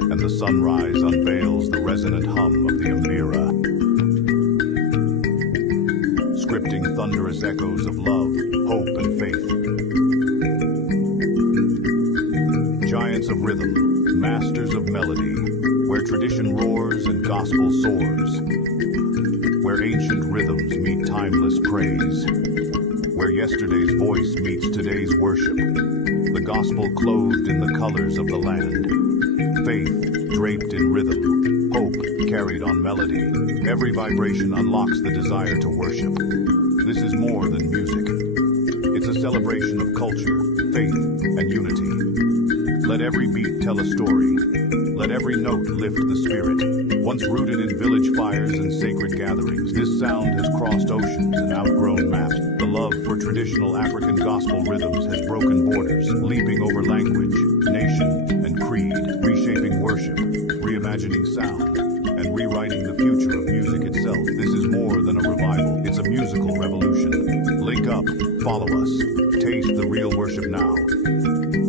and the sunrise unveils the resonant hum of the Ambira, scripting thunderous echoes of love, hope, and faith. Giants of rhythm, masters of melody, where tradition roars and gospel soars, where ancient rhythms meet timeless praise, where yesterday's voice meets today's worship, the gospel clothed in the colors of the land, faith draped in rhythm, hope carried on melody. Every vibration unlocks the desire to worship. This is more than music. It's a celebration of culture, faith, and unity. Let every beat tell a story. Let every note lift the spirit. Once rooted in village fires and sacred gatherings, this sound has crossed oceans and outgrown maps. The love for traditional African gospel rhythms has broken borders, leaping over language, nation, and creed, reshaping worship, reimagining sound, and rewriting the future of music itself. This is more than a revival. It's a musical revolution. Link up, follow us, taste the real worship now.